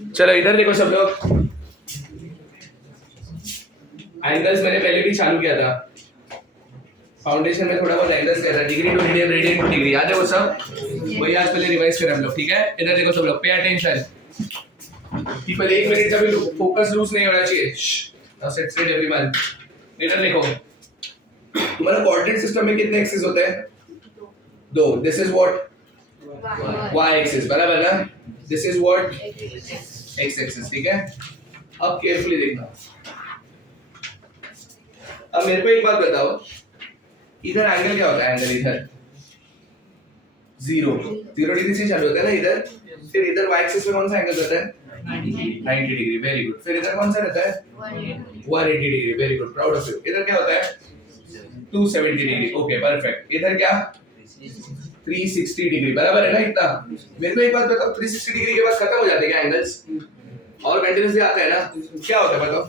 चलो इधर देखो सब लोग, एंगल्स मैंने पहले भी चालू किया था, फाउंडेशन में थोड़ा बहुत एंगल्स कर रहा है, degree to radian, radian to degree, याद है वो सब? वही आज पहले रिवाइज करें हम लोग, ठीक है? इधर देखो सब लोग, पे अटेंशन, पीपल, एक मिनट का भी फोकस लूज नहीं होना चाहिए। Now set straight everyone. इधर देखो, तुम्हारा कोऑर्डिनेट सिस्टम में कितने एक्सिस होते हैं? दो। This is what? y axis, बराबर ना? This is what? x axis, ठीक है? अब केयरफुली देखना। अब मेरे को एक बात बताओ, इधर एंगल क्या होता है? एंगल इधर 0 डिग्री से चालू होता है ना इधर, फिर इधर y एक्सिस में कौन सा एंगल होता है? 90 डिग्री, वेरी गुड। फिर इधर कौन सा रहता है? 180 degree, very good, proud of you. इधर क्या होता है? 270 डिग्री, ओके परफेक्ट। इधर क्या? 360 डिग्री, बराबर है ना इतना? मेरे को एक बात बताओ, 360 डिग्री के बाद खत्म हो जाते हैं क्या एंगल्स? और कंटिन्यूअसली आता है ना? क्या होता है बताओ?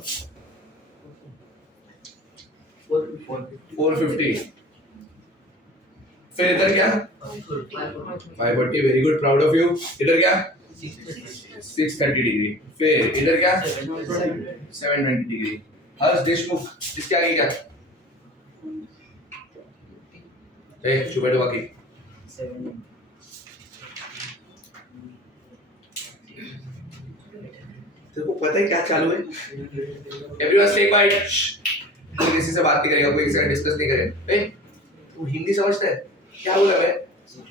450। फिर इधर क्या? 540, very good, proud of you. इधर क्या? 630 डिग्री। फिर इधर क्या? 720 डिग्री। हर्ष देशमुख, इसके आगे क्या? चुप बैठो बाकी। देखो पता है क्या चालू है? Everyone stay quiet. कोई किसी से बात नहीं करेगा, कोई किसी से डिस्कस नहीं करेगा। ए, तू हिंदी समझता है? क्या बोला मैं?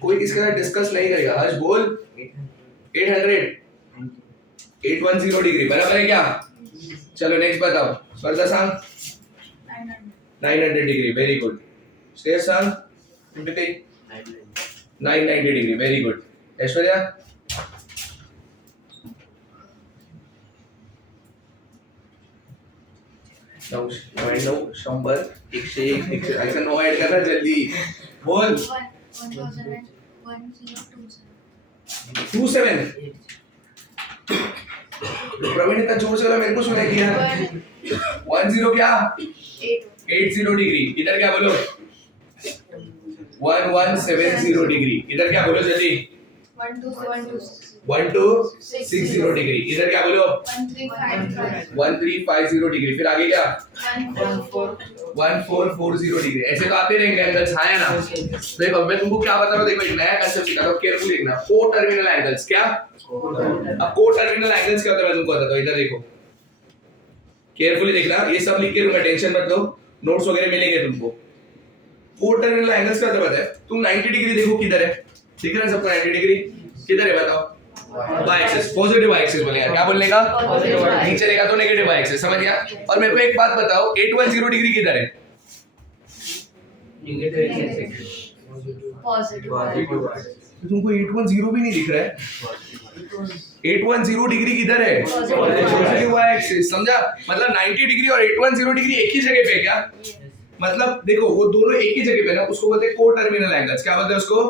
कोई किसी के साथ डिस्कस नहीं करेगा। हर्ष बोल। 800, 810 डिग्री, बराबर है क्या? चलो नेक्स्ट बताओ। स्पर्धा सांग। 900 डिग्री, वेरी गुड। श्रेयस सांग। 990 डिग्री, वेरी गुड। ऐश्वर्या? 99, 100, 101, ऐसा 9 ऐड करना जल्दी बोल। 27। प्रवीण इतना जोर से बोला, मेरे को सुनाई दिया। 10 क्या? 80 डिग्री। इधर क्या बोलो? 1170 डिग्री। इधर क्या बोलो जल्दी? 1260 डिग्री। इधर क्या बोलो? 1350 डिग्री। फिर आगे क्या? 1440 डिग्री। ऐसे तो आते रहेंगे एंगल्स, हाँ या ना? देखो मैं तुमको क्या बता रहा हूँ, देखो एक नया कांसेप्ट सिखा रहा हूँ, केयरफुली देखना। को टर्मिनल एंगल्स। क्या? अब को टर्मिनल एंगल्स क्या होता है मैं तुमको बताता हूँ। इधर देखो, केयरफुली देखना, ये सब लिख के दूंगा, टेंशन मत लो, नोट्स वगैरह मिलेंगे तुमको। को टर्मिनल एंगल्स क्या होता है? तुम 90 डिग्री देखो, किधर है? दिख रहा है सबको 90 डिग्री? किधर है बताओ? y axis, positive y axis बोलेगा। क्या बोलने का? नीचे रहेगा तो नेगेटिव y एक्सिस, समझ गया? और मेरे को एक बात बताओ, 810 डिग्री किधर है? तुमको 810 भी नहीं दिख रहा है? 810 डिग्री किधर है? पॉजिटिव y एक्सिस, समझा? मतलब 90 डिग्री और 810 डिग्री एक ही जगह पे है क्या? मतलब देखो वो दोनों एक ही जगह पे ना, उसको बोलते हैं को टर्मिनल एंगल्स। क्या बोलते हैं उसको?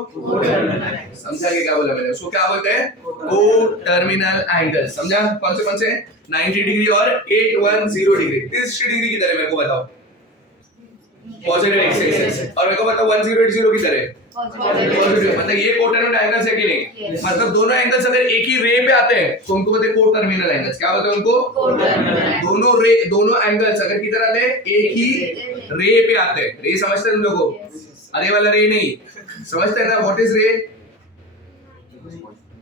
समझा के क्या बोला मैंने? उसको क्या बोलते हैं? को टर्मिनल एंगल्स। समझा? कौन से 90 डिग्री और 810 डिग्री। 360 डिग्री किधर है मेरे को बताओ? Positive x axis. और मेरे को बताओ 1080 किधर है? पॉजिटिव। मतलब ये को टर्मिनल एंगल्स है कि नहीं? मतलब दोनों एंगल्स अगर एक ही रे पे आते हैं तो उनको बोलते हैं को टर्मिनल एंगल्स। क्या बोलते हैं उनको? दोनों एंगल्स अगर किधर आते हैं? एक ही रे पे आते हैं। रे समझते हैं तुम लोगों? अरे वाला रे नहीं, समझते हैं ना? व्हाट इज रे?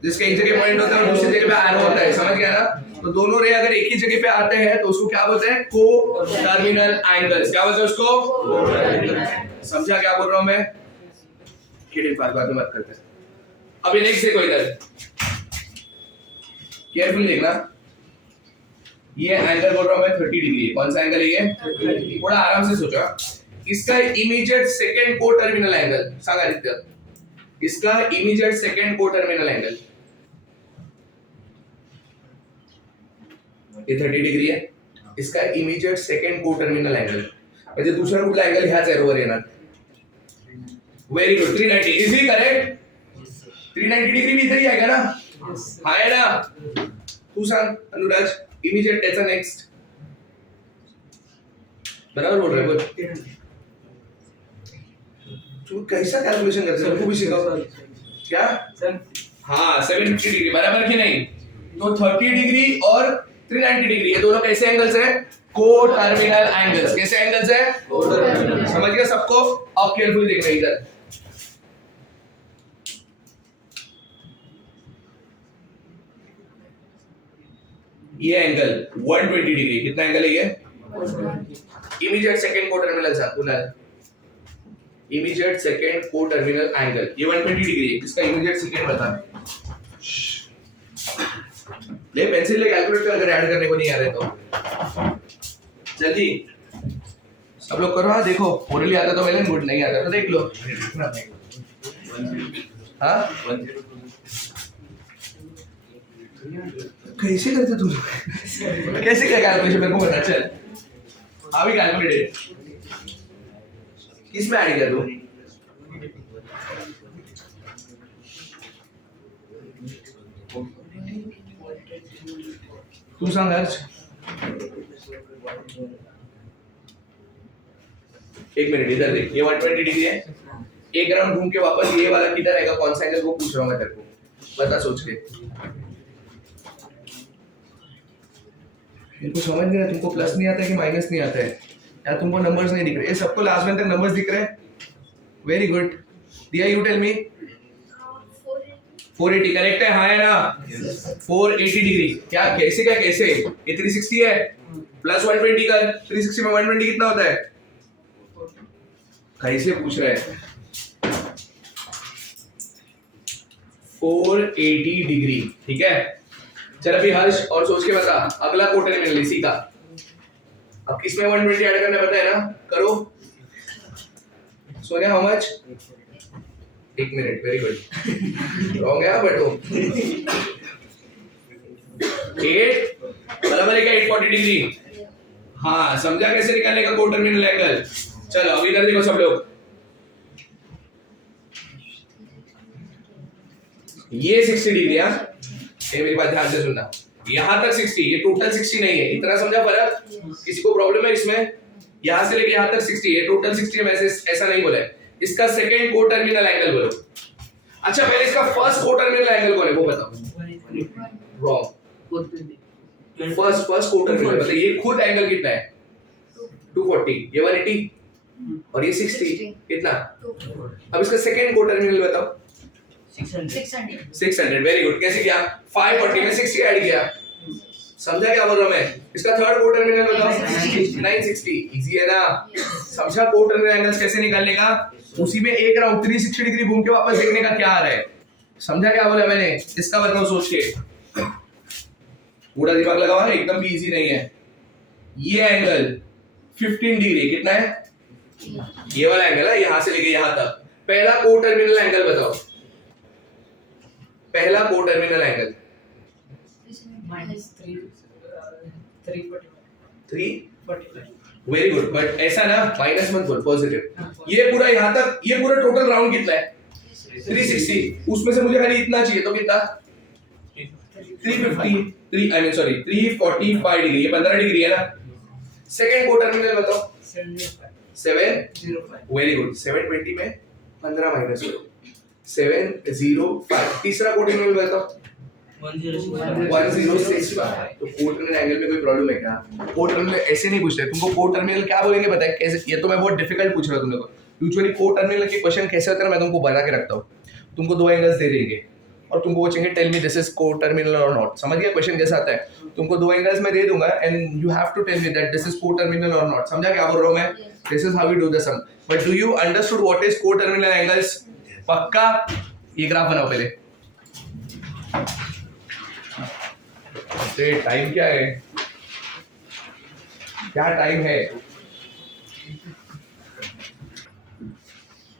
जिसका एक जगह पॉइंट होता है और दूसरी जगह पे एरो होता है, समझ गया ना? तो दोनों रे अगर एक ही जगह पे आते हैं तो उसको क्या बोलते हैं? को टर्मिनल एंगल्स। क्या बोलते हैं उसको? समझा क्या बोल रहा हूं मैं? किडनी बात मत करते। अब ये नेक्स्ट देखो, इधर केयरफुली देखना, ये एंगल बोल रहा हूं मैं 30 डिग्री। कौन सा एंगल है ये? थोड़ा आराम से सोचो। इसका इमीडिएट सेकंड को टर्मिनल एंगल सांग आदित्य, इसका इमीडिएट सेकंड को टर्मिनल एंगल ये 30 डिग्री है। इसका इमीडिएट सेकंड को टर्मिनल एंगल म्हणजे दुसरा कुठला एंगल ह्याच एरोवर येणार? Very good, 390 is he correct? 390 degree भी इधर ही आएगा ना? हाँ है ना? तू सांग अनुराज, इमीडिएट त्याचा नेक्स्ट। बराबर बोल रहा है, बोल। तू कैसा कैलकुलेशन करते हो? तू भी सिखाओ क्या? हाँ 750 डिग्री, बराबर कि नहीं? तो 30 डिग्री और 390 डिग्री, ये दोनों कैसे एंगल्स है? को टर्मिनल एंगल्स। कैसे एंगल्स है? समझ गया सबको? अब केयरफुली देखना इधर। ये एंगल 120 डिग्री, कितना एंगल है ये? इमीडिएट सेकंड को टर्मिनल सा पुनः इमीडिएट सेकंड को टर्मिनल एंगल ये 120 डिग्री है। इसका इमीडिएट सेकंड बता। ले पेंसिल ले, कैलकुलेट कर, अगर ऐड करने को नहीं आ रहे तो जल्दी सब लोग करो। हाँ देखो, ओरली आता तो वेल एंड गुड, नहीं आता तो देख लो। हाँ कैसे करते तुम लोग? कैसे क्या कैलकुलेशन मेरे को बता। चल अभी कैलकुलेटेड किस में ऐड किया तू? तू सांग अर्ज। एक मिनट इधर देख, ये 120 डिग्री है। एक राउंड घूम के वापस ये वाला किधर रहेगा? कौन सा एंगल? वो पूछ रहा हूँ मैं तेरे को, बता सोच के। इनको समझ नहीं है, तुमको प्लस नहीं आता है कि माइनस नहीं आता है, या तुमको नंबर्स नहीं दिख रहे? ये सबको लास्ट में तक नंबर्स दिख रहे हैं? Very good. दिया, यू टेल मी। 480 करेक्ट है, हाँ है ना? 480 डिग्री। क्या कैसे क्या कैसे? ये 360 है, प्लस 120 कर। 360 में 120 कितना होता है? कैसे पूछ रहा है? 480 डिग्री, ठीक है। चल अभी हर्ष और सोच के बता, अगला क्वार्टर में इसी का। अब किसमें 120 ऐड करना पता है ना? करो सोनिया, हाउ मच? एक मिनट, वेरी गुड। रॉन्ग है बट वो 8 बराबर है क्या? 840 डिग्री। हाँ समझा कैसे निकालने का को टर्मिनल एंगल? चलो अभी इधर देखो सब लोग, ये 60 डिग्री। ये मेरी बात ध्यान से सुनना, यहां तक 60, ये टोटल 60 नहीं है। इतना समझा फर्क? किसी को प्रॉब्लम है इसमें? यहां से लेके यहां तक 60, ये टोटल 60 है। वैसे ऐसा नहीं बोला है। इसका सेकंड को टर्मिनल एंगल बोलो। अच्छा पहले इसका फर्स्ट को टर्मिनल एंगल कौन है वो बताओ। रॉन्ग। फर्स्ट को टर्मिनल मतलब ये खुद एंगल कितना है? 240, ये 180 और ये 60 कितना? अब इसका सेकंड को टर्मिनल बताओ। 600, वेरी गुड। कैसे किया? 540 में 60 ऐड किया। समझा क्या बोल रहा हूं मैं? इसका थर्ड को टर्मिनल बताओ। 960, इजी है ना? समझा को टर्मिनल एंगल्स कैसे निकालने का? उसी में एक राउंड 360 डिग्री घूम के वापस देखने का क्या आ रहा है। समझा क्या बोला मैंने? इसका बताओ सोच के, पूरा दिमाग लगाओ, एकदम भी इजी नहीं है। ये एंगल 15 डिग्री कितना है? ये वाला एंगल है, यहां से लेके यहां तक। पहला को टर्मिनल एंगल बताओ, पहला को terminal angle. -345, very good. But ऐसा ना, माइनस मत बोल, पॉजिटिव। ये पूरा यहां तक, ये पूरा टोटल राउंड कितना है? 360। उसमें से मुझे खाली इतना चाहिए, तो कितना? 345 डिग्री। ये 15 डिग्री है ना? सेकंड को टर्मिनल बताओ। 705, वेरी गुड। 720 में 15 माइनस करो, 705। तीसरा को टर्मिनल बताओ। 1065। तो को टर्मिनल एंगल में कोई प्रॉब्लम है क्या? को टर्मिनल ऐसे नहीं पूछते तुमको। को टर्मिनल क्या बोलेंगे बताए कैसे? ये तो मैं बहुत डिफिकल्ट पूछ रहा हूं तुमको। यूजुअली को टर्मिनल के क्वेश्चन कैसे होते हैं मैं तुमको बता के रखता हूं। तुमको दो एंगल्स दे देंगे और तुमको पूछेंगे tell me this is coterminal और नॉट। समझ गया क्वेश्चन कैसा आता है? तुमको दो एंगल्स मैं दे दूंगा and you have to tell me that this is coterminal और नॉट। समझा क्या बोल रहा हूं मैं? This is how we do the sum. But do you understood what is coterminal angles? पक्का? ये ग्राफ बनाओ पहले। टाइम क्या है? क्या टाइम है?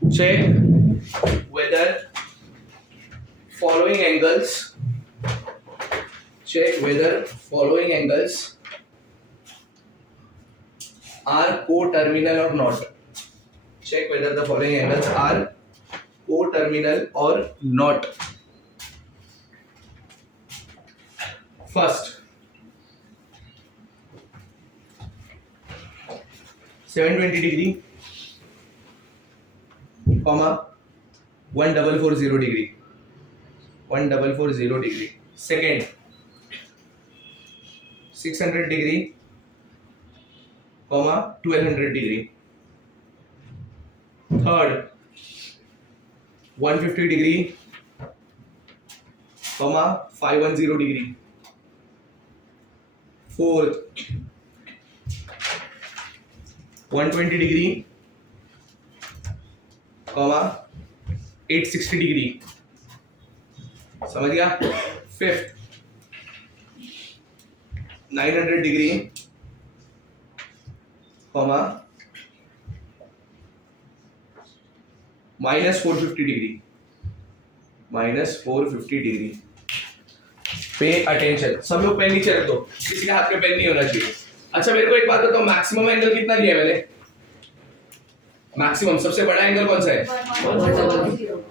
Check whether following angles, check whether following angles are co-terminal or not. Check whether the following angles are co-terminal or not. First, 720 degree, comma 1440 degree. 1440 degree. Second, 600 degree comma 1200 degree, third 150 degree comma 510 degree, fourth 120 degree comma 860 degree, समझ गया। Fifth 900 degree comma -450 degree, -450 degree. Pay attention, सब लोग pen नीचे रख दो, किसी के हाथ में पेन नहीं होना चाहिए। अच्छा मेरे को एक बात बताओ, मैक्सिमम एंगल कितना लिया है मैंने? मैक्सिमम सबसे बड़ा एंगल कौन सा है?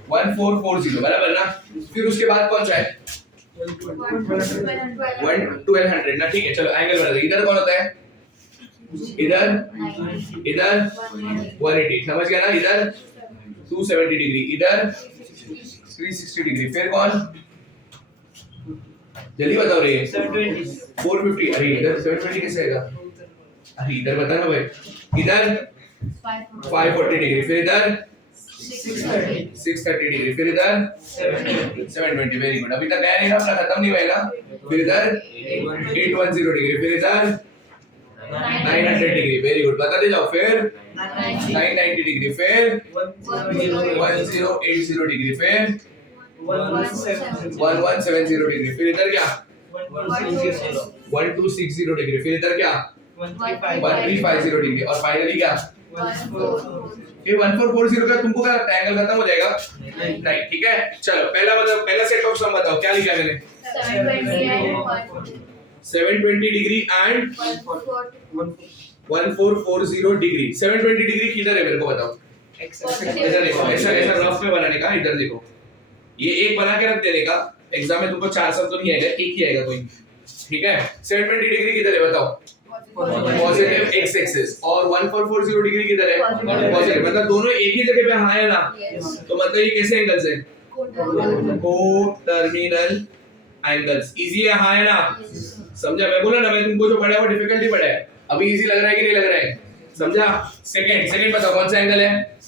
1440, बराबर ना। फिर उसके बाद कौन सा है? 1200 ना, ठीक है। चलो एंगल बना दो। इधर कौन होता है? इधर 180, समझ गया ना। इधर 270 डिग्री, इधर 360 डिग्री। फिर कौन? जल्दी बताओ रे। 450। अरे इधर 720 कैसे आएगा? अरे इधर बता ना भाई। इधर 540 डिग्री, फिर इधर 630 डिग्री, फिर इधर 720। Very good. अभी तक गया नहीं ना, अपना खत्म नहीं हुआ। फिर इधर 810 डिग्री, फिर इधर 900 डिग्री। वेरी गुड, बताते जाओ। फिर 990 डिग्री, फिर 1080 डिग्री, फिर 1170 डिग्री, फिर इधर क्या? 1260 डिग्री, फिर इधर क्या? 1350 डिग्री, और फाइनली क्या? ये 1440 का तुमको क्या लगता है एंगल खत्म हो जाएगा? नहीं, ठीक है। चलो पहला बताओ, पहला सेट ऑफ सम बताओ, क्या लिखा है मैंने? 720 डिग्री एंड 1440 डिग्री। 720 डिग्री किधर है मेरे को बताओ? इधर देखो, ऐसा ऐसा रफ में बनाने का। इधर देखो, ये एक बना के रख देने का। एग्जाम में तुमको 4 सम तो नहीं आएगा, एक ही आएगा कोई, ठीक है। 720 डिग्री किधर है बताओ? Positive x axis. और 1440 डिग्री किधर है? पॉजिटिव। मतलब दोनों एक ही जगह पे हाँ है ना। तो मतलब ये कैसे एंगल्स है? को-टर्मिनल एंगल्स। इजी है, हाँ है ना। समझा? मैं बोला ना, मैं तुमको जो पढ़ा वो डिफिकल्टी पढ़ा है। अभी इजी लग रहा है कि नहीं लग रहा है? समझा? सेकंड बताओ कौन सा एंगल है?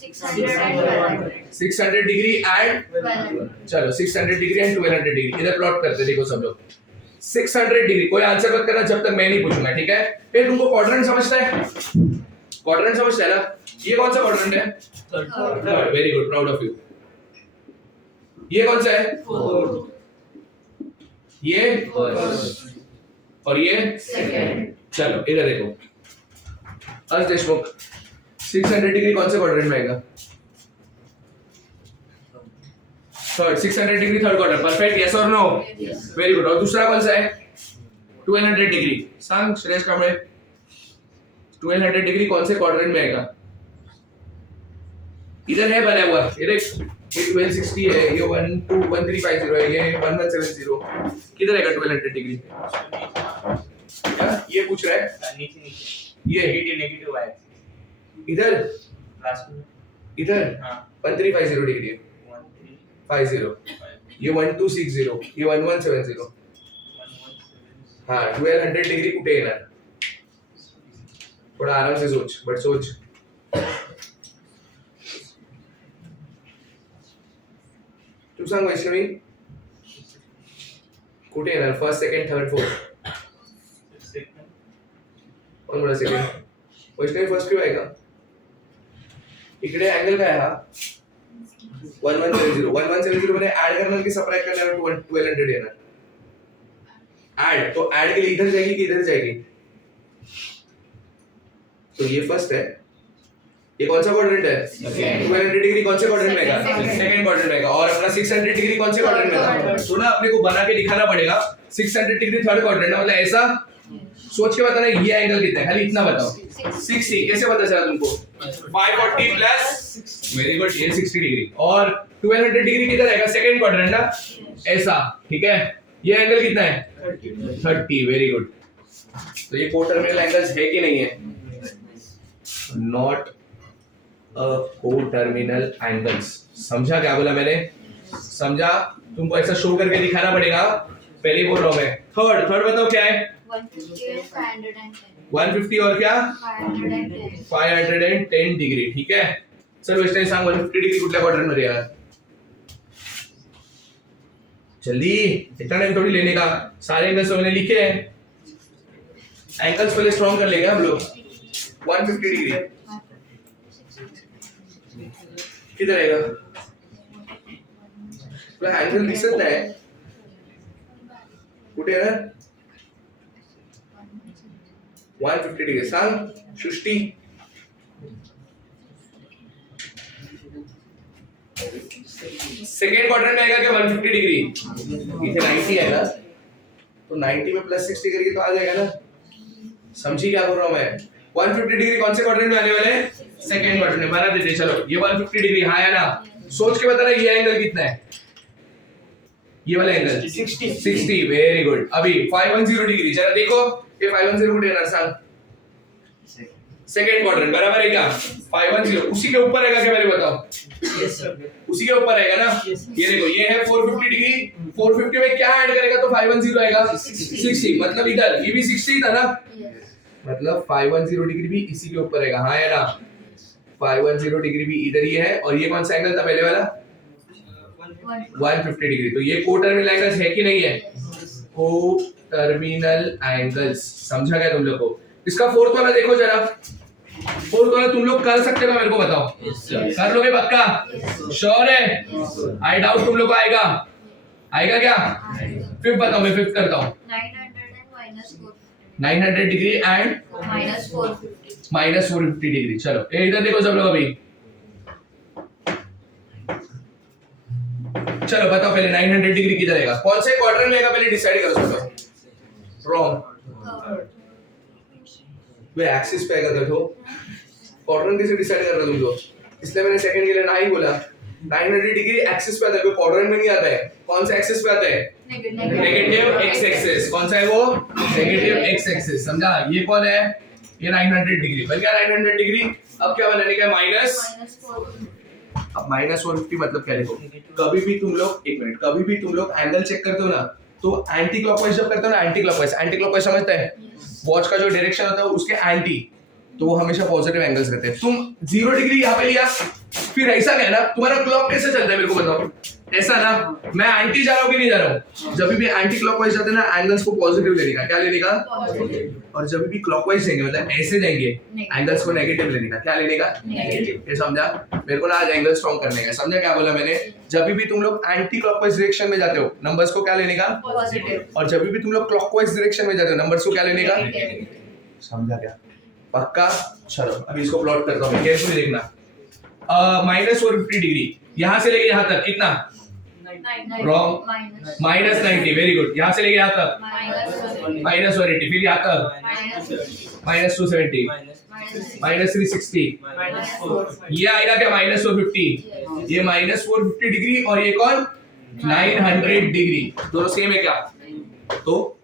600 डिग्री एंड, चलो 600 डिग्री एंड 1200 डिग्री इधर प्लॉट करते। देखो सब लोग 600 डिग्री, कोई आंसर मत करना जब तक मैं नहीं पूछूंगा, ठीक है। फिर तुमको क्वाड्रेंट समझता है? क्वाड्रेंट समझता है ना? ये कौन सा क्वाड्रेंट है? Third. Very good, proud of you. ये कौन सा है? ये और ये सेकंड। चलो इधर देखो, अर्श देशमुख 600 डिग्री कौन से क्वाड्रेंट में आएगा? Third. 600 degree third quadrant. Perfect, yes और नो? Very good. और दूसरा कौन सा है? 1200 डिग्री। सांग श्रेष्ठ कामड़े, 1200 डिग्री कौन से क्वाड्रेंट में आएगा? इधर है बना हुआ, ये देख, ये 1260 है, ये 1350 है, ये 1170। किधर आएगा 1200 डिग्री? क्या ये पूछ रहा है? नीचे ये नेगेटिव है इधर, इधर 1350 डिग्री है, 50, ये 1260, ये 1170। हाँ 1200 डिग्री कुठे येणार? थोड़ा आराम से सोच, बट सोच। तू सांग वैष्णवी, कुठे येणार? First, second, third, fourth? कौन बोला सेकंड? वैष्णवी फर्स्ट क्यों आएगा? इकडे एंगल काय हा? 1170 मध्ये ऐड करना कि सबट्रैक्ट करना है? 1200 येणार। ऐड, तो ऐड के लिए इधर जाएगी कि इधर जाएगी? तो ये फर्स्ट है, ये कौन सा क्वाड्रेंट है? 1200 डिग्री कौन से क्वाड्रेंट में आएगा? सेकंड क्वाड्रेंट में आएगा। और अपना 600 डिग्री कौन से क्वाड्रेंट में आएगा? तो ना अपने को बना के दिखाना पड़ेगा। 600 डिग्री थर्ड क्वाड्रेंट, मतलब ऐसा सोच के बताना ये एंगल कितना है, खाली इतना बताओ। 60 कैसे पता चला तुमको? 540 प्लस, वेरी गुड, ये 60 डिग्री। और 1200 डिग्री किधर आएगा? सेकंड क्वाड्रेंट ना, ऐसा, ठीक है। ये एंगल कितना है? 30, वेरी गुड। तो ये कोटर्मिनल एंगल्स है कि नहीं है? Not a coterminal angles. समझा क्या बोला मैंने? समझा? तुमको ऐसा शो करके दिखाना पड़ेगा पहले बोल रहा हूँ मैं। थर्ड बताओ क्या है? 150 और क्या 510 डिग्री। ठीक है, चल वैसे सांग 150 डिग्री कुठल्या क्वाड्रंट मध्ये यार, जल्दी, इतना टाइम थोड़ी लेने का, सारे एंगल्स हमने लिखे हैं, एंगल्स पहले स्ट्रॉन्ग कर लेंगे हम लोग। 150 डिग्री किधर आएगा? तुला एंगल दिसत नाही कुठे आहे? 150 डिग्री सांग सृष्टी। सेकेंड क्वाड्रेंट में आएगा क्या 150 डिग्री? इथे 90 है ना, तो 90 में प्लस 60 करके तो आ जाएगा ना। समझी क्या बोल रहा हूँ मैं? 150 डिग्री कौन से क्वाड्रेंट में आने वाले हैं? सेकेंड क्वाड्रेंट में। बना देते चलो, ये 150 डिग्री हाँ है ना? सोच के बताना ये एंगल कितना है, ये वाला एंगल 60। Very good. अभी 510 डिग्री जरा देखो, ये 510 कुठे येणार सांग? सेकेंड क्वाड्रेंट बराबर है क्या? 510 उसी के ऊपर रहेगा क्या? मेरे बताओ। यस सर, उसी के ऊपर रहेगा ना। ये देखो, ये है 450 डिग्री, 450 में क्या ऐड करेगा तो 510 आएगा 60, मतलब इधर ये भी 60 था ना, मतलब 510 डिग्री भी इसी के ऊपर रहेगा। हाँ या ना? 510 डिग्री भी इधर ही है, और ये कौन सा एंगल था पहले वाला? 150 डिग्री। तो ये को टर्मिनल एंगल्स है कि नहीं है? को टर्मिनल एंगल्स। समझा क्या तुम लोग को? इसका फोर्थ वाला देखो जरा, फोर्थ वाला तुम लोग कर सकते हो, मेरे को बताओ। कर लोगे पक्का? श्योर है? आई डाउट तुम लोग को आएगा, आएगा क्या? फिफ्थ बताओ, मैं फिफ्थ करता हूँ। 900 डिग्री एंड -450 डिग्री। चलो ये इधर देखो सब लोग अभी, चलो बताओ पहले 900 डिग्री किधर रहेगा, कौन से क्वाड्रेंट में आएगा पहले डिसाइड करो सब लोग। रॉन्ग, वे एक्सिस पे आएगा। देखो क्वाड्रेंट कैसे डिसाइड कर रहे हो तुम लोग, इसलिए मैंने सेकंड के लिए ना ही बोला। 900 डिग्री एक्सिस पे आता है, क्वाड्रेंट में नहीं आता है। कौन सा एक्सिस पे आता है? Negative x axis. कौन सा है वो? Negative x axis. समझा? ये कौन है? ये 900 डिग्री बन गया 900 डिग्री। अब क्या बनाने का? माइनस। अब -450 मतलब क्या? देखो कभी भी तुम लोग, एक मिनट, कभी भी तुम लोग एंगल चेक करते हो ना, तो एंटी क्लॉकवाइज जब करते हो ना, एंटी क्लॉकवाइज समझते हैं? वॉच का जो डायरेक्शन होता है उसके एंटी, तो वो हमेशा पॉजिटिव एंगल्स रहते हैं। तुम 0 डिग्री यहाँ पे लिया, फिर ऐसा क्या है ना, तुम्हारा क्लॉक कैसे चलता है मेरे को बताओ? ऐसा ना, मैं एंटी जा रहा हूँ कि नहीं जा रहा हूँ? जब भी एंटी क्लॉकवाइज जाते हैं ना, एंगल्स को पॉजिटिव लेने का, क्या लेने का? और जब भी क्लॉकवाइज जाएंगे, मतलब ऐसे जाएंगे, एंगल्स को नेगेटिव लेने का, क्या लेने का? ये समझा? मेरे को ना आज एंगल स्ट्रॉन्ग करने का। समझा क्या बोला मैंने? जब भी तुम लोग एंटी क्लॉकवाइज डायरेक्शन में जाते हो, नंबर्स को क्या लेने का? पॉजिटिव। और जब भी तुम लोग क्लॉकवाइज डायरेक्शन में जाते हो, नंबर्स को क्या लेने का? समझा क्या? पक्का? चलो अभी इसको प्लॉट करता हूँ, केयरफुली देखना। -450 डिग्री यहाँ से लेके यहाँ तक कितना? रॉन्ग, -90। Very good. यहाँ से लेके यहाँ तक -180, फिर यहाँ तक -270, -360, ये आएगा क्या? -450। ये -450 डिग्री, और ये कौन? 900 डिग्री। दोनों सेम है क्या? तो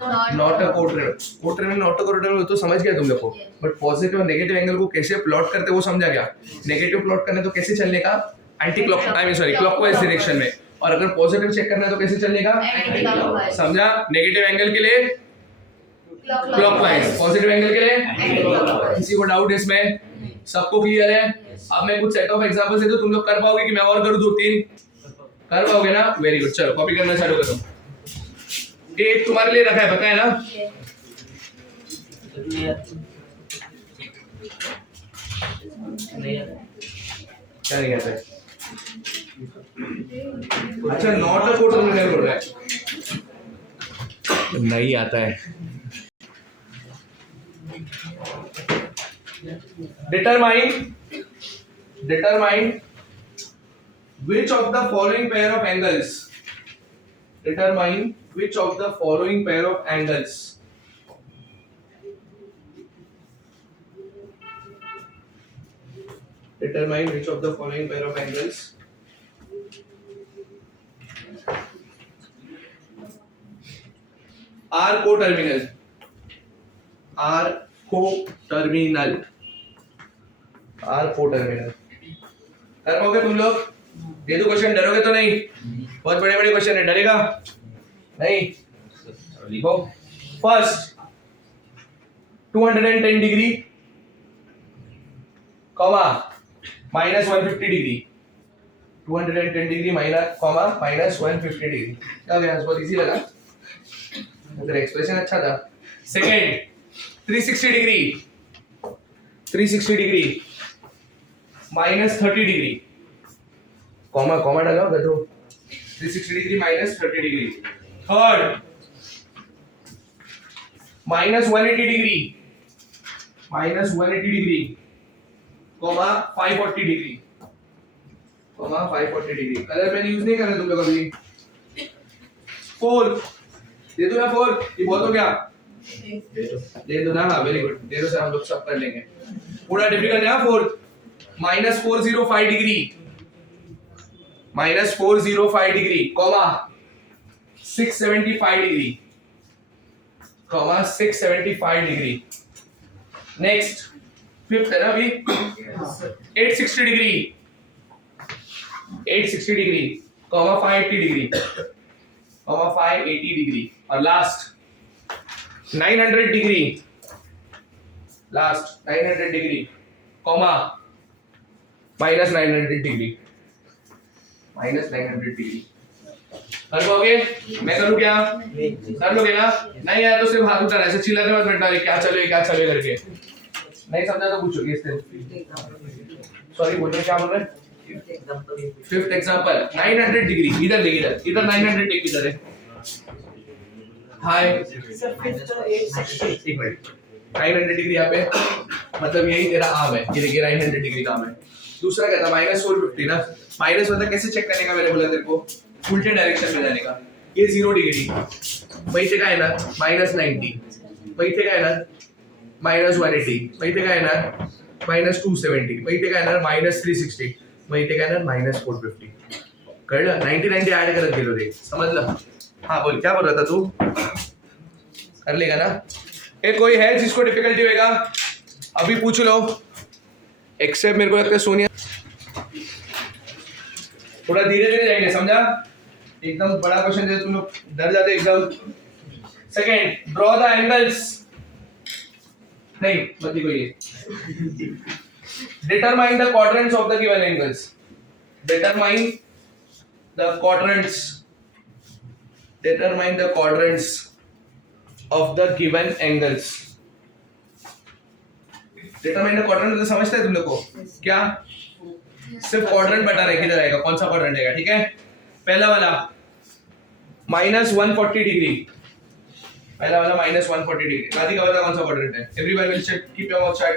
not a coterminal, not a coterminal तो समझ गया तुम लोग को, बट पॉजिटिव और नेगेटिव एंगल को कैसे प्लॉट करते वो समझा क्या? नेगेटिव प्लॉट करने तो कैसे चलने का? Anti clock, I mean sorry, clockwise direction में। और अगर पॉजिटिव चेक करना है तो कैसे चलने का? समझा? नेगेटिव एंगल के लिए क्लॉकवाइज, पॉजिटिव एंगल के लिए। किसी को डाउट इसमें? सबको क्लियर है? अब मैं कुछ सेट ऑफ एग्जांपल्स दे दूं, तुम लोग कर पाओगे कि मैं और करूं? 2-3 कर पाओगे ना? Very good. चलो कॉपी करना चालू करो। एक तुम्हारे लिए रखा है, पता है ना? क्या नहीं आता है? अच्छा, नॉट अ कोटर्मिनल बोल रहा है, नहीं आता है। determine which of the following pair of angles, determine which of the following pair of angles determine which of the following pair of angles are coterminal, are coterminal, are coterminal। कर पाओगे तुम लोग? दे दो क्वेश्चन, डरोगे तो नहीं? बहुत बड़े बड़े क्वेश्चन है, डरेगा? नहीं, लिखो first 210 degree comma minus 150 degree, 210 degree minus comma minus 150 degree. क्या गया, बहुत इजी लगा, मतलब एक्सप्रेशन अच्छा था। Second 360 degree, 360 degree minus 30 degree, comma comma डालो गधो, 360 degree minus 30 degree. Third minus 180 degree, minus 180 degree comma 540 degree, comma 540 degree. Colour pen use नहीं करना तुम लोग अभी। फोर्थ दे दो ना, फोर्थ ये बहुत हो गया, दे दो ना, हाँ वेरी गुड, दे दो सर, हम लोग सब कर लेंगे, पूरा डिफिकल्ट है। Fourth minus 405 degree, minus 405 degree comma 675 degree, comma 675 degree. Next fifth है ना अभी, 860 degree, 860 degree comma 580 degree, comma 580 degree. और last 900 degree, last 900 degree comma minus 900 degree, minus 900 degree. कर पाओगे? मैं करूं क्या? कर लोगे ना? नहीं यार तो सिर्फ हाथ उठाना, ऐसे चिल्लाते मत बैठना, क्या चले करके। नहीं समझा तो पूछोगे इससे। सॉरी बोलो, क्या बोल रहे हैं? फिफ्थ एग्जांपल 900 डिग्री, इधर देख, इधर 900 डिग्री इधर है। हाय सर फिफ्थ 860, एक मिनट, 900 डिग्री यहाँ पे, मतलब यही तेरा आर्म है, ये देखिए 900 डिग्री का आर्म है। दूसरा क्या था, माइनस 450 ना, माइनस मतलब कैसे चेक करने का मैंने बोला तेरे को, उल्टे डायरेक्शन में जाने का। ये 0 डिग्री, वही से का है ना माइनस 90, वही से का है ना माइनस 180, वही से का है ना माइनस 270, वही से का है ना माइनस 360, वही से का है ना माइनस 450। कळलं? 90 ऐड करत गेलो रे, समझला? हाँ बोल, क्या बोल रहा था तू? कर लेगा ना? ये कोई है जिसको डिफिकल्टी होगा? अभी पूछ लो, एक्सेप्ट मेरे को लगता है सोनिया। थोड़ा धीरे धीरे जाएंगे, समझा? एकदम बड़ा क्वेश्चन दे तुम लोग डर जाते एकदम। सेकेंड, ड्रॉ द एंगल्स, नहीं मत लिखो ये, determine the quadrants of the given angles, determine the quadrants, determine the quadrants of the given angles। determine the quadrant मतलब समझते हैं तुम लोग को क्या? सिर्फ क्वाड्रेंट बता रहे किधर आएगा, कौन सा क्वाड्रेंट आएगा, ठीक है? पहला वाला माइनस 140 डिग्री, पहला वाला माइनस 140 डिग्री। राधिका बता कौन सा क्वाड्रेंट है? Everyone will check, keep your mouth shut.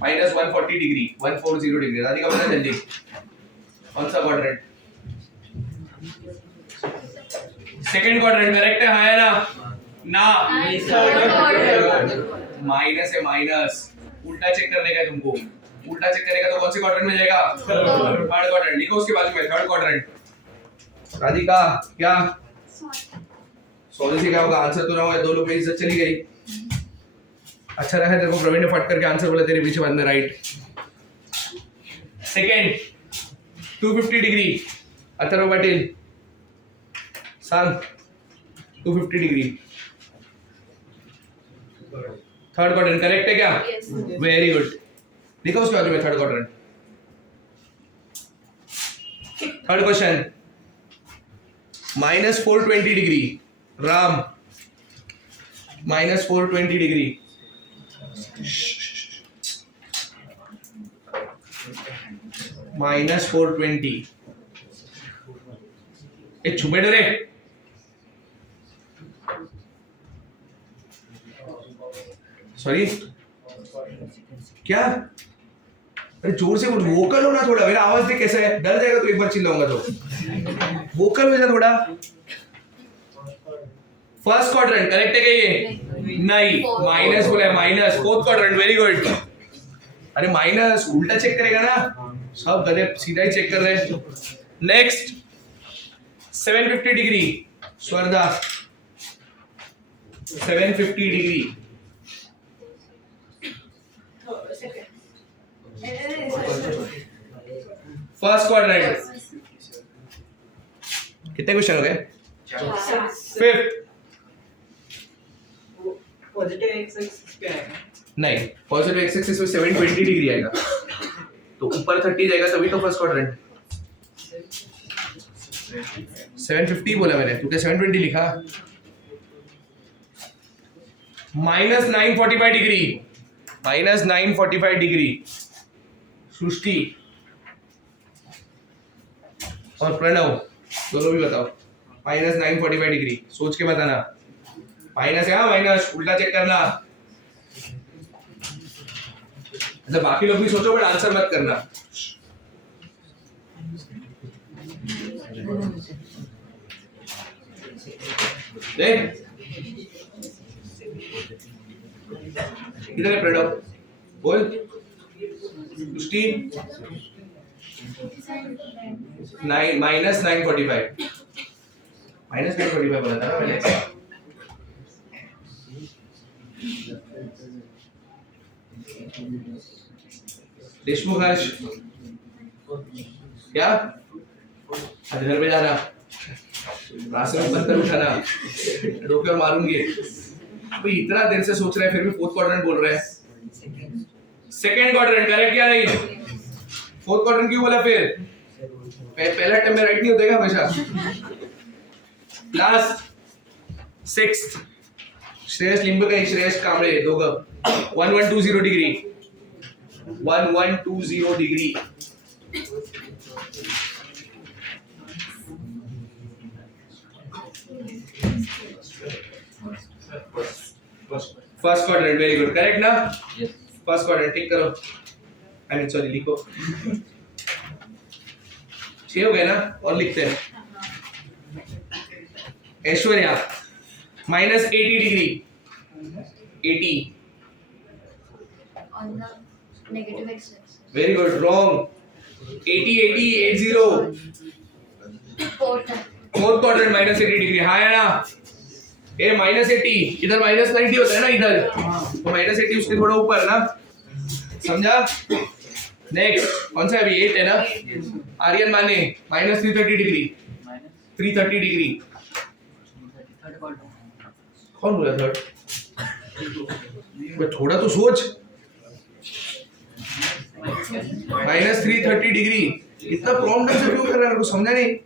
Minus 140 degree, 140 degree, Radhika बता जल्दी कौन सा क्वाड्रेंट? सेकंड क्वाड्रेंट करेक्ट है, हाँ है ना? माइनस है, माइनस उल्टा चेक करने का है तुमको, उल्टा चेक करने का तो कौन से क्वाड्रेंट में जाएगा? Third quadrant. लिखो उसके बाजू में थर्ड क्वाड्रेंट। राधिका क्या सॉरी से क्या होगा? आंसर तो ना होगा, दो लोग मेरी इज्जत चली गई। अच्छा रहा तेरे को प्रवीण ने फट करके आंसर बोला तेरे पीछे बंद, right. Second 250 degree, Atharva Patil सांग 250 डिग्री, थर्ड क्वाड्रेंट करेक्ट है क्या? Very good. लिखो उसके बाजू में third quadrant. Third question minus 420 degree, Ram minus 420 degree, minus 420, एक छुपे डरे सॉरी क्या? अरे जोर से बोल, वोकल हो ना थोड़ा, मेरा आवाज देख कैसा है, डर जाएगा तो एक बार चिल्लाऊंगा तो। वोकल हो जा थोड़ा। फर्स्ट क्वाड्रेंट करेक्ट है क्या ये? नहीं, माइनस बोला है, minus. Fourth quadrant, very good. अरे माइनस उल्टा चेक करेगा ना, सब गधे सीधा ही चेक कर रहे हैं। नेक्स्ट 750 डिग्री, स्वर्दा 750 डिग्री, फर्स्ट क्वाड्रेंट। कितने क्वेश्चन हो गए? फिफ्थ पॉजिटिव एक्स एक्सिस पे आएगा नहीं, पॉजिटिव एक्स एक्सिस में 720 डिग्री आएगा, तो ऊपर 30 जाएगा तभी तो फर्स्ट क्वाड्रेंट। 750 बोला मैंने, तू क्या 720 लिखा? -945 डिग्री, -945 डिग्री। सृष्टि और प्रणव दोनों भी बताओ। -945 डिग्री, सोच के बताना। माइनस है, माइनस उल्टा चेक करना। अच्छा, बाकी लोग भी सोचो बट आंसर मत करना। देख इधर है प्रणव, बोल। सृष्टि -945 बोला था ना मैंने। देशमुख हर्ष क्या? आज घर पे जाना, रास्ते में पत्थर उठाना, रोके और मारूंगी। अभी इतना देर से सोच रहे हैं फिर भी फोर्थ क्वाड्रेंट बोल रहे हैं। सेकंड क्वाड्रेंट करेक्ट क्या नहीं? फोर्थ क्वाड्रेंट क्यों बोला फिर? पहला टाइम में राइट नहीं होता है हमेशा। लास्ट सिक्स्थ श्रेयस लिंबके, श्रेयस कांबळे दोघं 1120 degree, 1120 degree. First quadrant very good, correct ना? फर्स्ट क्वाड्रेंट टिक करो, आई मीन सॉरी लिखो। 6 हो गए ना? और लिखते हैं। Aishwarya -80 degree, 80 on the negative x-axis. Very good, wrong. 80 Fourth fourth quadrant -80 degree, हाँ है ना? ये -80 इधर -90 होता है ना इधर, तो -80 उसके थोड़ा ऊपर ना, समझा? नेक्स्ट कौन सा है अभी? 8 है ना? आर्यन माने -330 डिग्री, 330 डिग्री। कौन बोला थर्ड? थोड़ा तो सोच। -330 डिग्री, इतना प्रॉम्प्ट से क्यों कर रहा है? कुछ समझा नहीं।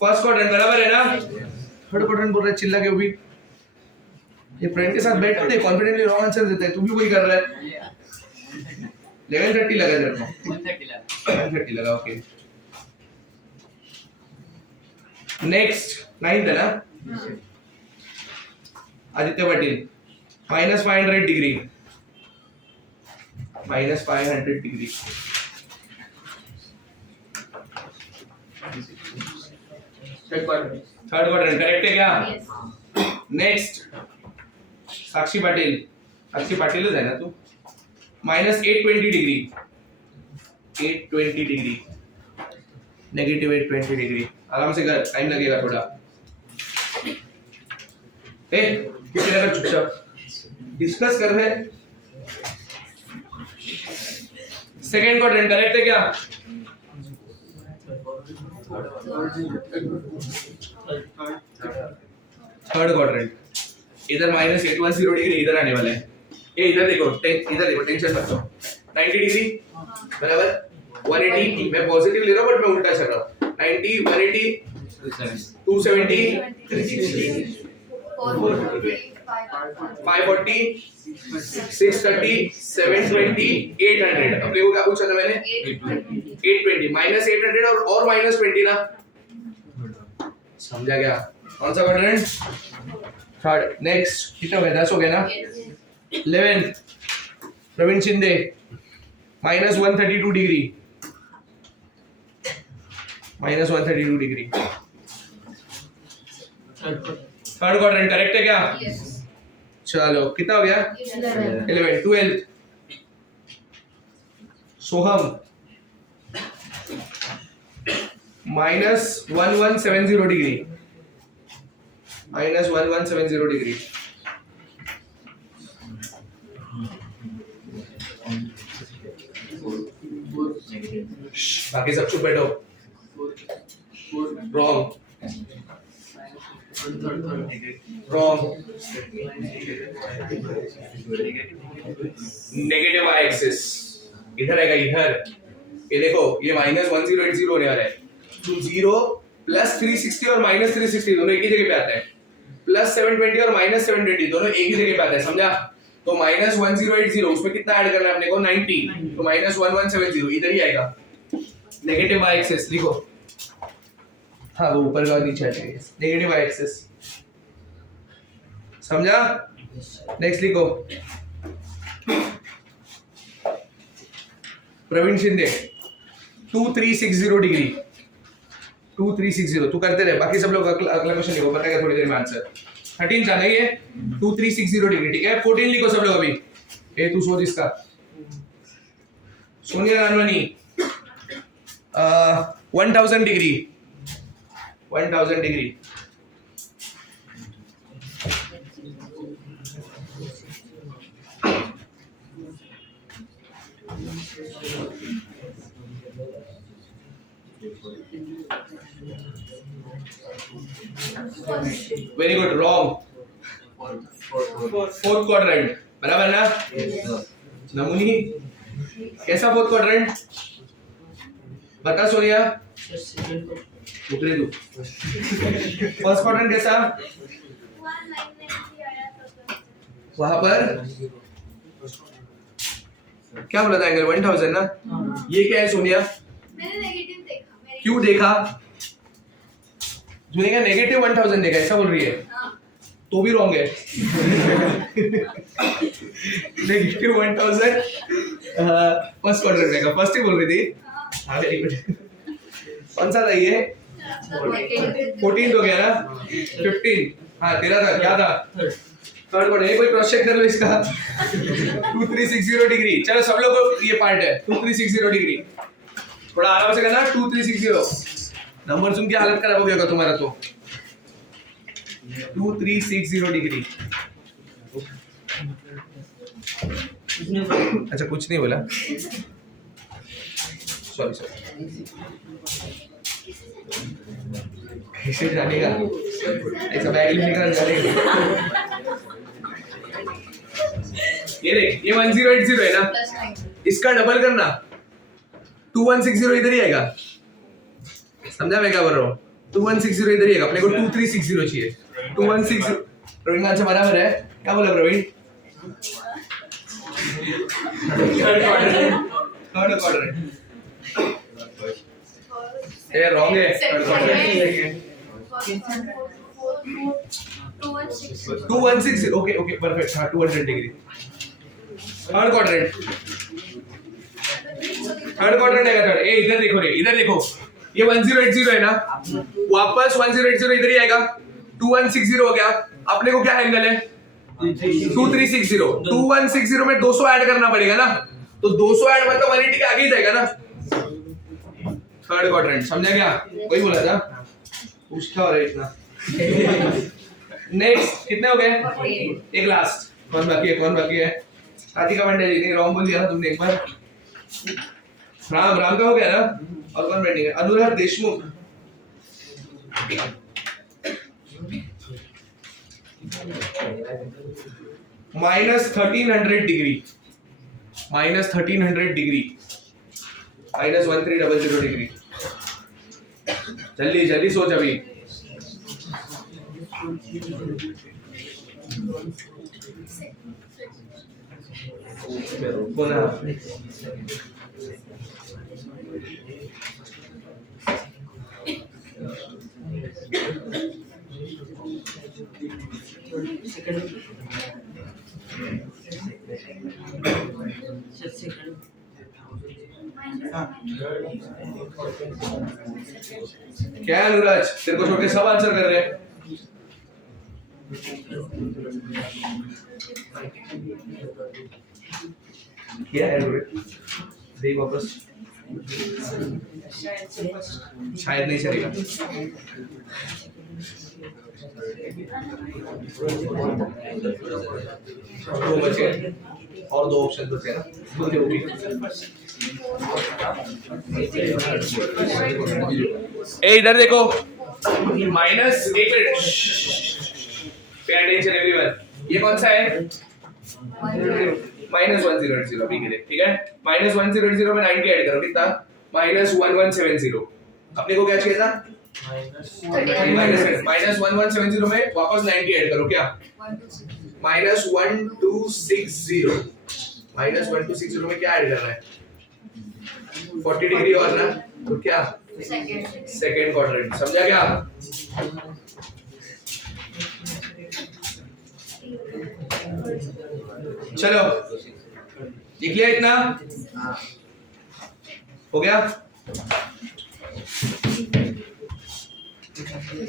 फर्स्ट क्वाड्रेंट बराबर है ना? थर्ड क्वाड्रेंट बोल रहा है चिल्ला के। वो भी ये फ्रेंड के साथ बैठ के कॉन्फिडेंटली रॉन्ग आंसर देता है, तू भी वही कर रहा है। 1130 लगा तेरे को? 1130 लगा, ओके। नेक्स्ट 9th है ना? Aditya Patil -500 degree, -500 degree. Third quadrant correct है क्या? yes. नेक्स्ट साक्षी पाटिल, साक्षी पाटिलच है ना तू? -820 डिग्री, 820 डिग्री, -820 डिग्री। आराम से कर, टाइम लगेगा थोड़ा। ए किसी लगा चुपचाप डिस्कस कर रहे। सेकंड क्वाड्रेंट करेक्ट है क्या? थर्ड क्वाड्रेंट इधर -810 डिग्री इधर आने वाला है। ये इधर देखो, इधर देखो, टेंशन मत लो। 90 डिग्री बराबर 180, मैं पॉजिटिव ले रहा हूं बट मैं उल्टा चल रहा हूं। 90 180 270 360 540 630 720 800। अपने को क्या पूछा था मैंने? 820 -800 और -20 ना, समझा क्या? कौन सा क्वाड्रेंट? थर्ड। नेक्स्ट कितना हो गया? 10 हो गया ना? 11 Pravin Shinde -132 degree, -132 degree. Third quadrant correct है क्या? Yes. चलो कितना हो गया? 11 12 सोहम -1170 डिग्री, -1170 डिग्री। बाकी सब चुप बैठो। Wrong. Wrong. Negative y axis इधर आएगा इधर. ये देखो ये -1080 होने वाला है. तो 0 प्लस 360 और माइनस 360 दोनों एक ही जगह पे आते हैं. प्लस 720 और माइनस 720 दोनों एक ही जगह पे आते हैं. समझा? तो -1080 उसमें कितना ऐड करना है अपने को 90. तो -1170 इधर ही आएगा. नेगेटिव y एक्सिस लिखो. हाँ वो ऊपर का नीचे आ जाएगा. Negative y axis. समझा? नेक्स्ट लिखो. प्रवीण शिंदे 2360 डिग्री. 2360 तू करते रहे. बाकी सब लोग अगला क्वेश्चन लिखो. बताएगा थोड़ी देर में आंसर. 13 था नहीं है. 2360 डिग्री. ठीक है. 14 लिखो सब लोग अभी. ए तू सोच इसका. Sonia Ranwani 1000 degree. 1000 degree. Very good. Wrong. Fourth quadrant. बराबर ना? नमूनी कैसा फोर्थ क्वाड्रेंट? बता सोनिया. उतरे तू. फर्स्ट क्वाड्रेंट कैसा? वहां पर क्या बोला था एंगल 1000 ना? ये क्या है सोनिया? मैंने नेगेटिव देखा. क्यों देखा? जुनेगा नेगेटिव 1000 देखा ऐसा बोल रही है. तो भी रॉन्ग है. नेगेटिव 1000 फर्स्ट क्वाड्रेंट देखा. फर्स्ट ही बोल रही थी. हाँ वेरी गुड. कौन सा था ये? 14 हो गया ना? 15. हाँ तेरा था. क्या था? Third quadrant. कोई क्रॉस चेक कर लो इसका. 2360 डिग्री. चलो सब लोग को ये पार्ट है. 2360 डिग्री. थोड़ा आराम से करना. 2360 नंबर सुन के हालत खराब हो गया तुम्हारा. तो 2360 डिग्री. अच्छा कुछ नहीं बोला. सॉरी. ऐसे जानेगा. ऐसा बैग निकाल जानेगा. ये देख ये 1080 है ना. इसका डबल करना. 2160 इधर ही आएगा. समझा मैं क्या बोल रहा हूँ? 2160 इधर ही आएगा. अपने को 2360 चाहिए. 2160. प्रवीण का आंसर बराबर है. क्या बोला प्रवीण? Third quadrant. ये रॉन्ग है. Third quadrant. 2160. Okay okay perfect. हाँ 200 degree. Third quadrant. Third quadrant है. थर्ड. ए इधर देखो रे. इधर देखो. ये 1080 है ना. वापस 1080 इधर ही आएगा. 2160 हो गया. अपने को क्या एंगल है? 2360. 2160 में 200 ऐड करना पड़ेगा ना. तो 200 ऐड मतलब 180 के आगे ही जाएगा ना. Third quadrant. समझा क्या? वही बोला था. पूछता हो रहा है इतना. नेक्स्ट कितने हो गए? एक लास्ट. कौन बाकी है? कौन बाकी है? राधिका मंडल जी. नहीं रॉन्ग बोल दिया ना तुमने एक बार. राम का हो गया ना. और कौन बैठेंगे? अनुराग देशमुख. -1300 डिग्री. -1300 डिग्री. -1300 डिग्री. जल्दी जल्दी सोच अभी. बोला. क्या है अनुराज? तेरे को छोड़ के सब आंसर कर रहे हैं. क्या है अनुराज? देख वापस. शायद नहीं चलेगा. दो बचे और दो ऑप्शन बचे ना. ए इधर देखो, माइनस एक मिनट, पे अटेंशन एवरीवन, ये कौन सा है? -1080 अभी के लिए, ठीक है। -1080 में 90 ऐड करो, कितना? -1170। अपने को क्या चाहिए था? -1170 में वापस 90 ऐड करो, क्या? -1260। -1260 में क्या ऐड करना है? 40 डिग्री और ना, तो क्या? सेकेंड क्वाड्रेंट, समझा क्या? चलो लिख लिया इतना? हो गया?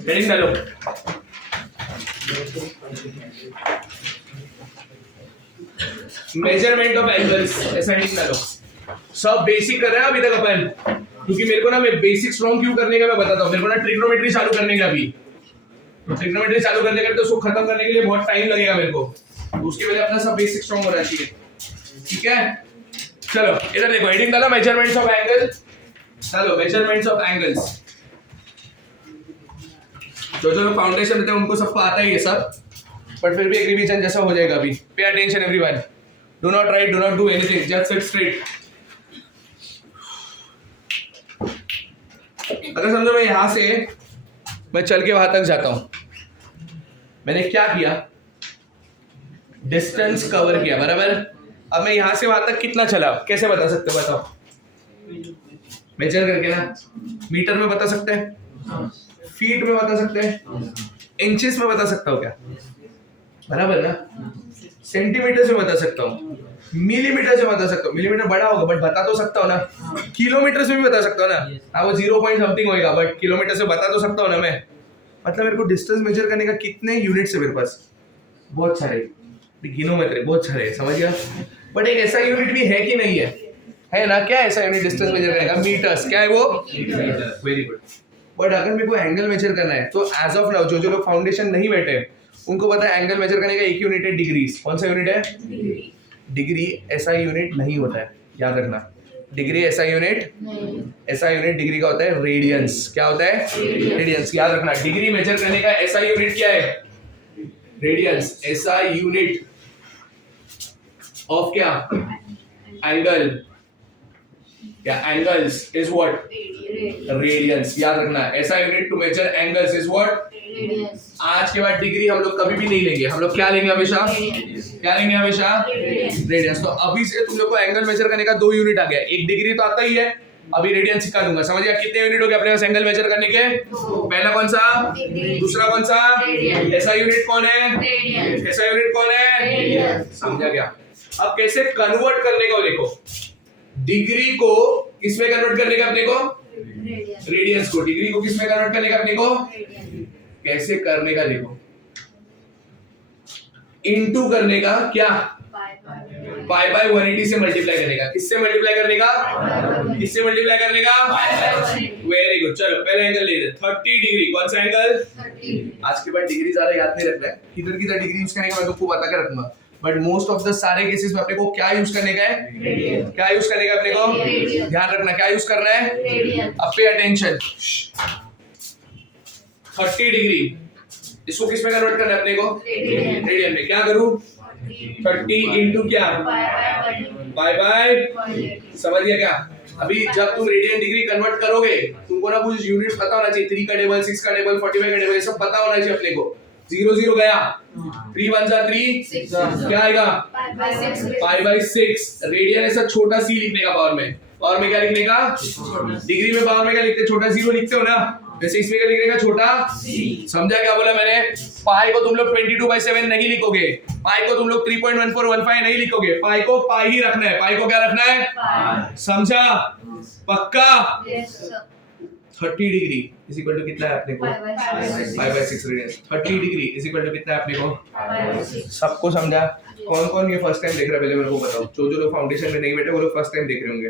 हेडिंग डालो। मेजरमेंट ऑफ एंगल्स, ऐसा हेडिंग डालो। सब बेसिक कर रहे हैं अभी तक अपन, क्योंकि मेरे को ना, मैं बेसिक स्ट्रॉन्ग क्यों करने का मैं बताता हूँ। मेरे को ना ट्रिग्नोमेट्री चालू करने का अभी, तो ट्रिग्नोमेट्री चालू करने का तो उसको खत्म करने के लिए बहुत टाइम लगेगा मेरे को, तो उसके पहले अपना सब बेसिक स्ट्रॉन्ग होना चाहिए, ठीक है। चलो इधर देखो, हेडिंग डालो मेजरमेंट्स ऑफ एंगल्स। चलो मेजरमेंट्स ऑफ एंगल्स, जो लोग फाउंडेशन देते हैं उनको सबको आता ही है सब, बट फिर भी एक रिवीजन जैसा हो जाएगा अभी। Pay attention everyone, do not right, do not do anything, just sit straight. अगर समझो मैं यहां से मैं चल के वहां तक जाता हूं, मैंने क्या किया? डिस्टेंस कवर किया, बराबर। अब मैं यहां से वहां तक कितना चला, कैसे बता सकते हो? बताओ, मेजर करके ना। मीटर में बता सकते हैं, फीट में बता सकते हैं, इंचेस में बता सकता हूँ क्या? बराबर ना। सेंटीमीटर से बता सकता हूँ, मिलीमीटर से बता सकता हूँ। मिलीमीटर बड़ा होगा बट बता तो सकता हूँ ना। किलोमीटर से भी बता सकता हूँ ना, हाँ वो 0 पॉइंट समथिंग होगा, बट किलोमीटर से बता तो सकता हूँ ना मैं। मतलब मेरे को डिस्टेंस मेजर करने का कितने यूनिट्स है मेरे पास? बहुत सारे, गिनो मत रहे, बहुत सारे, समझ गया। बट एक ऐसा यूनिट भी है कि नहीं है ना? क्या ऐसा यूनिट डिस्टेंस मेजर करने का? मीटर्स। क्या है वो? Very good. बट अगर मेरे को एंगल मेजर करना है तो एज ऑफ नाउ जो लोग फाउंडेशन नहीं बैठे उनको पता है एंगल मेजर करने का एक यूनिट है डिग्रीज। कौन सा यूनिट है? डिग्री। ऐसा यूनिट नहीं होता है, याद रखना। डिग्री ऐसा यूनिट डिग्री का होता है रेडियंस। क्या होता है? रेडियंस। याद रखना, डिग्री मेजर करने का ऐसा यूनिट क्या है? रेडियंस। ऐसा यूनिट ऑफ क्या? एंगल या एंगल्स इज व्हाट? रेडियंस। याद रखना, ऐसा unit to measure angles is what? आज के बाद डिग्री हम लोग कभी भी नहीं लेंगे, हम लोग क्या लेंगे हमेशा? क्या लेंगे हमेशा? रेडियंस। तो अभी से तुम लोग को एंगल मेजर करने का 2 यूनिट आ गया। एक डिग्री तो आता ही है, अभी रेडियंस सिखा दूंगा। समझ गया? कितने यूनिट हो गए अपने पास एंगल मेजर करने के? पहला कौन सा? दूसरा कौन सा? ऐसा यूनिट कौन है? ऐसा यूनिट कौन है? समझा क्या? अब कैसे कन्वर्ट करने का देखो। डिग्री को किसमें कन्वर्ट करने का अपने को? रेडियंस को। डिग्री को किसमें कन्वर्ट करने का अपने को? कैसे करने का देखो। इनटू करने का, क्या? पाई बाय 180 से मल्टीप्लाई करने का। किससे मल्टीप्लाई करने का? किससे मल्टीप्लाई करने का? Very good. चलो पहले एंगल ले लेते। 30 डिग्री। कौन सा एंगल? 30। आज के बाद डिग्री ज्यादा याद नहीं रखना है, किधर किधर डिग्री यूज करने का मैं तुमको बता के रखूंगा, बट मोस्ट ऑफ द सारे केसेस में अपने को क्या यूज करने का है? क्या यूज करने का अपने को? ध्यान रखना, क्या यूज करना है? अब पे अटेंशन। 30 डिग्री, इसको किस में कन्वर्ट करना है अपने को? रेडियन में। क्या करूं? 30 इंटू क्या? By by. समझ गया क्या? अभी जब तुम रेडियन डिग्री कन्वर्ट करोगे तुमको ना कुछ यूनिट्स पता होना चाहिए। 3 का टेबल, 6 का टेबल, 45 का टेबल, ये सब पता होना चाहिए अपने को। 0 0 गया, 3 1 जा 3, क्या आएगा? Pi by 6। रेडियन ऐसा छोटा सी लिखने का पावर में। पावर में क्या लिखने का? डिग्री में पावर में क्या लिखते? छोटा 0 लिखते हो ना, वैसे इसमें क्या लिखने का? छोटा c। समझा क्या बोला मैंने? पाई को तुम लोग 22/7 नहीं लिखोगे, पाई को तुम लोग 3.1415 नहीं लिखोगे, पाई को पाई ही रखना है। पाई को क्या रखना है? समझा? पक्का? 30 डिग्री इज इक्वल टू कितना है अपने को? 5/6 radian. 30 degree is equal to कितना है अपने को? सबको समझा? कौन कौन ये फर्स्ट टाइम देख रहा है पहले मेरे को बताओ। जो लोग फाउंडेशन में नहीं बैठे वो लोग फर्स्ट टाइम देख रहे होंगे।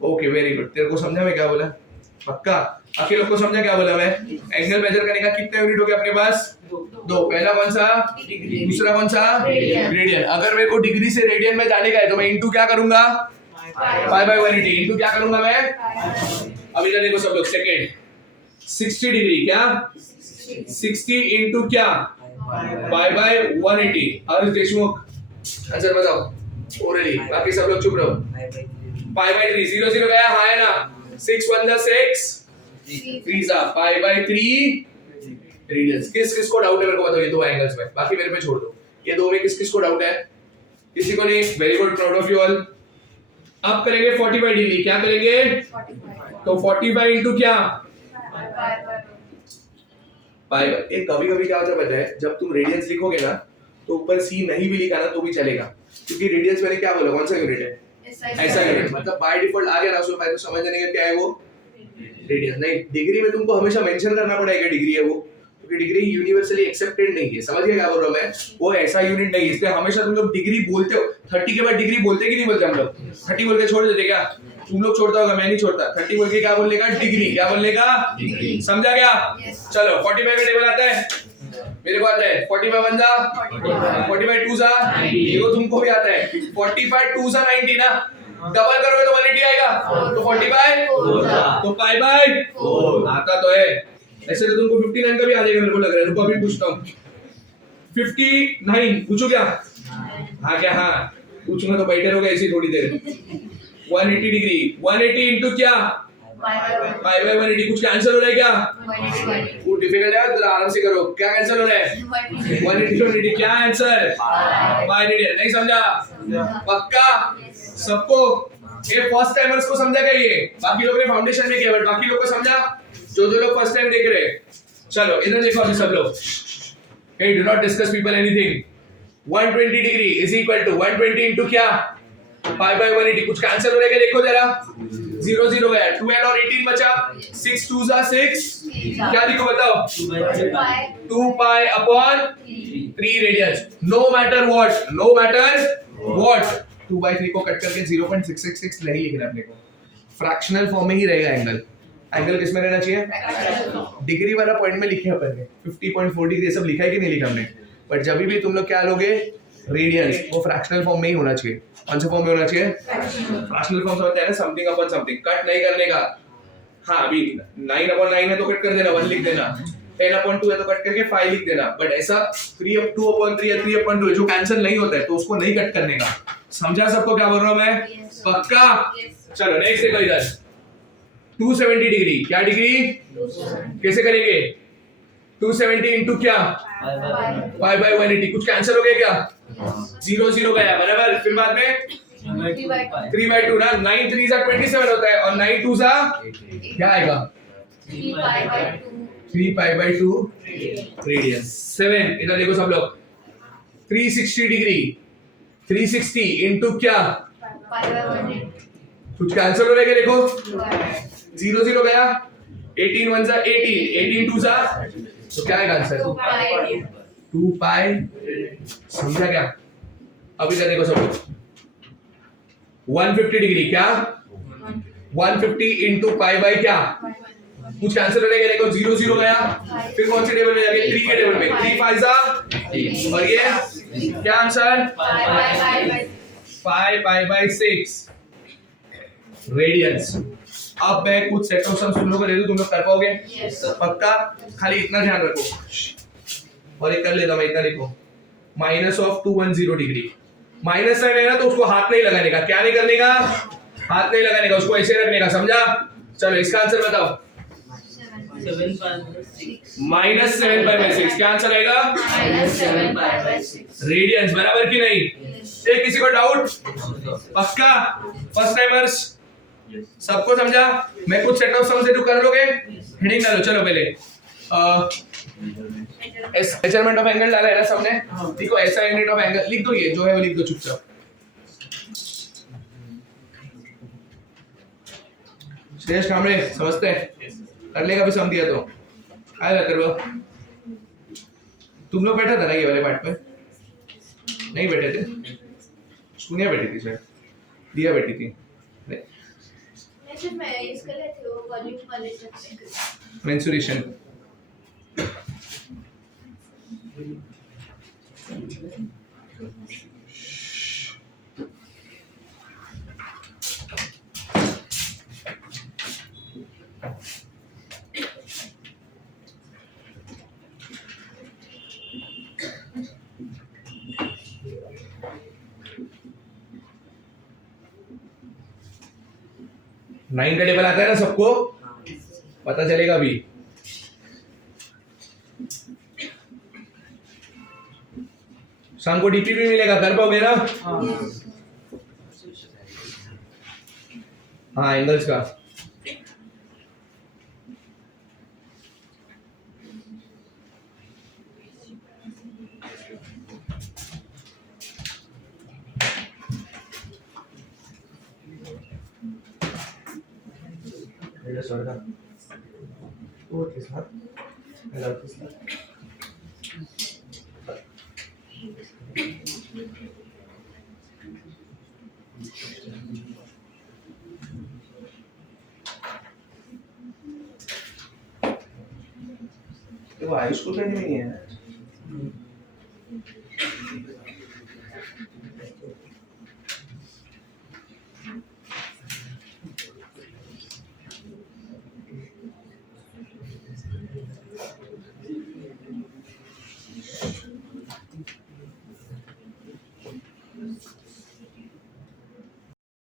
Okay very good. तेरे को समझा मैं क्या बोला? पक्का? बाकी लोग को समझा क्या बोला मैं? एंगल मेजर करने का कितने यूनिट हो गया अपने पास? 2। पहला कौन सा? दूसरा कौन सा? रेडियन। अगर मेरे को डिग्री से रेडियन में जाने का है तो मैं इनटू क्या करूंगा? पाई बाय 180 इनटू क्या करूंगा मैं? अब इधर देखो सब लोग सेकंड 60 डिग्री क्या 60 इनटू क्या pi by 180 Harsh Deshmukh answer बताओ ओरली बाकी सब लोग चुप रहो पाई बाय 3 0 0 गया हाँ है ना 6 1 जा 6 3 जा पाई बाय 3 रेडियंस किस को डाउट है मेरे को बताओ ये दो एंगल्स में बाकी मेरे पे छोड़ दो ये दो में किस को डाउट है किसी को नहीं very good proud of you all अब करेंगे 45 डिग्री क्या करेंगे तो 45 इनटू क्या पाई एक कभी कभी क्या होता है पता है जब तुम रेडियंस लिखोगे ना तो ऊपर सी नहीं भी लिखा ना तो भी चलेगा क्योंकि रेडियंस मैंने क्या बोला कौन सा यूनिट है ऐसा यूनिट मतलब बाय डिफॉल्ट आ गया ना उसमें तो समझ जाने का क्या है वो रेडियंस नहीं डिग्री में तुमको हमेशा मेंशन करना पड़ेगा डिग्री है वो क्योंकि डिग्री यूनिवर्सली एक्सेप्टेड नहीं है समझ गए क्या बोल रहा हूं मैं वो ऐसा यूनिट नहीं है इसलिए हमेशा तुम लोग डिग्री बोलते हो 30 के बाद डिग्री बोलते कि नहीं बोलते हम लोग 30 बोल के छोड़ देते क्या तुम लोग छोड़ता होगा मैं नहीं छोड़ता 30 बोल के क्या बोलने का डिग्री क्या बोलने का समझा क्या चलो 45 का टेबल आता है मेरे को आता है 45 1 जा 45 2 जा ये को तुमको भी आता है 45 2 जा 90 ना डबल करोगे तो 180 आएगा तो 45 तो पाई बाय 4 आता तो है ऐसे तो तुमको 59 का भी आ जाएगा मेरे को लग रहा है रुको अभी पूछता हूँ 59 पूछो क्या हाँ क्या हाँ पूछूंगा तो बैठे रहोगे ऐसी थोड़ी देर 180 डिग्री 180 इनटू क्या पाई बाय 180 कुछ कैंसिल हो रहा है क्या वो डिफिकल्ट है जरा आराम से करो क्या कैंसिल हो रहा है 180 क्या आंसर पाई रेडियन नहीं समझा पक्का सबको ये फर्स्ट टाइमर्स को समझा क्या ये बाकी लोग ने फाउंडेशन में किया बट बाकी लोग को समझा जो लोग फर्स्ट टाइम देख रहे हैं चलो इधर देखो अभी सब लोग hey do not discuss people anything 120 degree is equal to 120 into क्या पाई बाय 180 कुछ कैंसिल हो रहा है देखो जरा 0 0 गया 12 और 18 बचा 6 2 जा 6 क्या लिखो बताओ 2 pi upon 3 radians no matter what 2 by 3 को कट करके 0.666 नहीं लिखना अपने को फ्रैक्शनल फॉर्म में ही रहेगा एंगल किस में रहना चाहिए डिग्री वाला पॉइंट में लिखे अपन ने 50.4 डिग्री सब लिखा है कि नहीं लिखा हमने बट जब भी तुम लोग क्या लोगे रेडियंस वो फ्रैक्शनल फॉर्म में ही होना चाहिए कौन से फॉर्म में होना चाहिए फ्रैक्शनल फॉर्म से होता है ना समथिंग अपॉन समथिंग कट नहीं करने का हाँ अभी 9/9 है तो कट कर देना 1 लिख देना 10/2 है तो कट करके 5 लिख देना बट ऐसा 3/2 या 3/2 जो कैंसिल नहीं होता है तो उसको नहीं कट करने का समझा सबको क्या बोल रहा हूं मैं पक्का चलो नेक्स्ट देखो इधर 270 डिग्री क्या डिग्री कैसे करेंगे 270 इनटू क्या पाई बाय 180 कुछ कैंसिल हो गया क्या 0 0 गया बराबर फिर बाद में 3/2 ना 9 3 जा 27 होता है और 9 2 जा क्या आएगा 3 पाई बाय 2 रेडियन 7 इधर देखो सब लोग 360 डिग्री 360 इनटू क्या कुछ कैंसिल हो रहा है क्या देखो 0 0 गया 18 1 जा 18 18 2 जा तो क्या आएगा आंसर 2 पाई समझा क्या अब इधर देखो सब लोग 150 डिग्री क्या 150 इनटू पाई बाय क्या कुछ कैंसिल हो गया देखो 0 0 गया फिर कौन से टेबल में जाके 3 के टेबल में 3 5 जा और ये क्या आंसर 5 पाई बाय 6 रेडियंस अब मैं कुछ सेट ऑफ सम्स तुम लोगों को दे दूं तुम लोग कर पाओगे पक्का खाली इतना ध्यान रखो और एक कर लेता मैं इतना लिखो minus of 210 degree minus sine है ना तो उसको हाथ नहीं लगाने का क्या नहीं करने का हाथ नहीं लगाने का उसको ऐसे रखने का समझा चलो इसका आंसर बताओ -7/6 क्या आंसर आएगा रेडियंस बराबर की नहीं ये किसी को डाउट पक्का फर्स्ट टाइमर्स सबको समझा मैं कुछ सेट ऑफ सम से तो कर लोगे हेडिंग डालो चलो पहले मेजरमेंट ऑफ एंगल डाला है ना सबने देखो ऐसा यूनिट ऑफ एंगल लिख दो ये जो है वो लिख दो चुपचाप श्रेष्ठ कामरे समझते हैं कर लेगा भी सम दिया तो आया करवा तुम लोग बैठा था ना ये वाले पार्ट पे नहीं बैठे थे सुनिया बैठी थी शायद दिया बैठी थी मैं इसका लेती हूँ वॉल्यूम वाले चेक मेंसुरेशन 9 का टेबल आता है ना सबको, पता चलेगा अभी। शाम को डीपी भी मिलेगा, कर पाओगे ना? हाँ एंगल्स का। तो आयुष को नहीं है।